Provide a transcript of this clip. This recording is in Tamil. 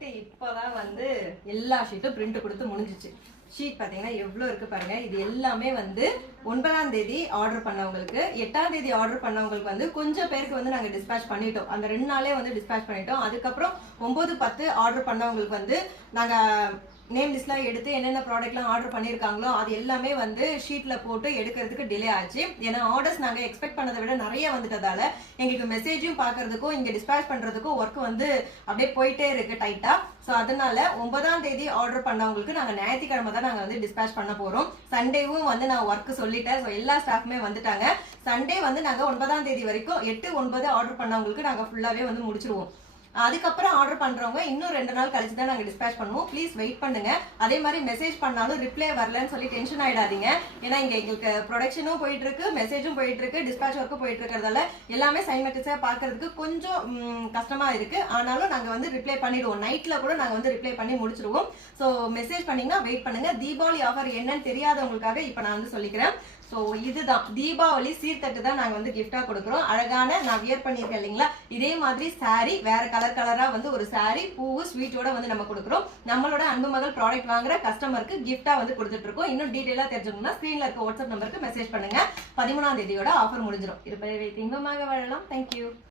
பிரிண்ட் இப்போதான் வந்து எல்லா ஷீட்டும் பிரிண்ட் கொடுத்து முடிஞ்சிச்சு. ஷீட் பார்த்தீங்கன்னா எவ்வளோ இருக்கு பாருங்க. இது எல்லாமே வந்து 9ஆம் தேதி ஆர்டர் பண்ணவங்களுக்கு, 8ஆம் தேதி ஆர்டர் பண்ணவங்களுக்கு வந்து கொஞ்சம் பேருக்கு வந்து நாங்கள் டிஸ்பேச் பண்ணிட்டோம். அந்த 2 நாளே வந்து டிஸ்பேச் பண்ணிட்டோம். அதுக்கப்புறம் 9, 10 ஆர்டர் பண்ணவங்களுக்கு வந்து நாங்கள் நேம் லிஸ்ட்லாம் எடுத்து என்னென்ன ப்ராடக்ட்லாம் ஆர்டர் பண்ணியிருக்காங்களோ அது எல்லாமே வந்து ஷீட்டில் போட்டு எடுக்கிறதுக்கு டிலே ஆச்சு. ஏன்னா ஆர்டர்ஸ் நாங்கள் எக்ஸ்பெக்ட் பண்ணதை விட நிறைய வந்துட்டதால எங்களுக்கு மெசேஜும் பார்க்கறதுக்கும் இங்கே டிஸ்பேச் பண்ணுறதுக்கும் ஒர்க் வந்து அப்படியே போயிட்டே இருக்கு டைட்டாக. ஸோ அதனால 9ஆம் தேதி ஆர்டர் பண்ணவங்களுக்கு நாங்கள் ஞாயிற்றுக்கிழமை தான் நாங்கள் வந்து டிஸ்பேச் பண்ண போகிறோம். சண்டேவும் வந்து நான் ஒர்க் சொல்லிட்டேன். ஸோ எல்லா ஸ்டாஃப்மே வந்துட்டாங்க. சண்டே வந்து நாங்கள் 9ஆம் தேதி வரைக்கும் 8, 9 ஆர்டர் பண்ணவங்களுக்கு நாங்கள் ஃபுல்லாகவே வந்து முடிச்சிருவோம். அதுக்கப்புறம் ஆர்டர் பண்றவங்க இன்னும் 2 நாள் கழிச்சு தான் நாங்க டிஸ்பேச் பண்ணுவோம். ப்ளீஸ் வெயிட் பண்ணுங்க. அதே மாதிரி மெசேஜ் பண்ணாலும் ரிப்ளை வரலன்னு சொல்லி டென்ஷன் ஆயிடாதீங்க. ஏன்னா இங்க எங்களுக்கு ப்ரொடக்ஷனும் போயிட்டு இருக்கு, மெசேஜும் போயிட்டு இருக்கு, டிஸ்பேச் ஒர்க்கும் போயிட்டு இருக்கிறதால எல்லாமே சைமல்டேனியஸா பாக்குறதுக்கு கொஞ்சம் கஷ்டமா இருக்கு. ஆனாலும் நாங்க வந்து ரிப்ளை பண்ணிடுவோம். நைட்ல கூட நாங்க வந்து ரிப்ளை பண்ணி முடிச்சிருவோம். ஸோ மெசேஜ் பண்ணீங்கன்னா வெயிட் பண்ணுங்க. தீபாவளி ஆஃபர் என்னன்னு தெரியாதவங்களுக்காக இப்ப நான் வந்து சொல்லிக்கிறேன். ஸோ இதுதான் தீபாவளி சீர்தட்டு தான் நாங்கள் வந்து கிஃப்டா கொடுக்குறோம். அழகான நான் வியர் பண்ணியிருக்கேன் இல்லைங்களா, இதே மாதிரி சாரி வேற கலரா வந்து ஒரு சாரி பூவு ஸ்வீட்டோட வந்து நம்ம கொடுக்குறோம். நம்மளோட அன்பு மகள் ப்ராடக்ட் வாங்குற கஸ்டமருக்கு கிஃப்டா வந்து கொடுத்துட்டு இருக்கோம். இன்னும் டீடைலா தெரிஞ்சுக்கணும்னா ஸ்கிரீன்ல இருக்க வாட்ஸ்அப் நம்பருக்கு மெசேஜ் பண்ணுங்க. 13ஆம் தேதியோட ஆஃபர் முடிஞ்சிடும். இருப்பதை வைத்து இன்பமாக வாழலாம். தேங்க்யூ.